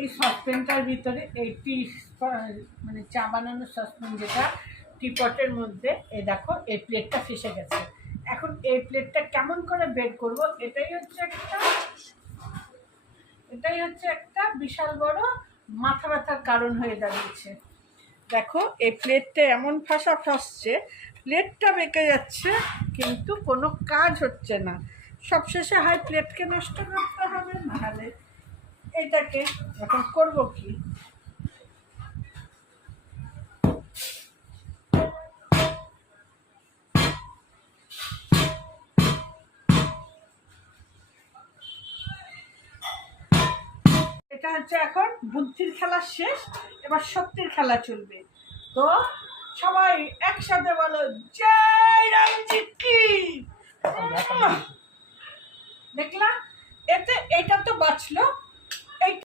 এই সসপ্যানটার ভিতরে এই টি মানে চা বানানোর সসপ্যান যেটা টিপটের মধ্যে এই দেখো এই প্লেটটা ফেসে গেছে। এখন এই প্লেটটা কেমন করে বের করব, এটাই হচ্ছে একটা বিশাল বড় মাথা ব্যথার কারণ হয়ে দাঁড়িয়েছে। দেখো এই প্লেটটা এমন ফাঁসছে, প্লেটটা বেঁকে যাচ্ছে কিন্তু কোনো কাজ হচ্ছে না। সবশেষে হয় প্লেটকে নষ্ট করতে হবে, নাহলে এটাকে এখন করব কি। এটা হচ্ছে এখন বুদ্ধির খেলা শেষ, এবার সত্যির খেলা চলবে। তো সবাই একসাথে বলো জয় রঞ্জিত কি। দেখলাম এতে এটা তো বাঁচলো,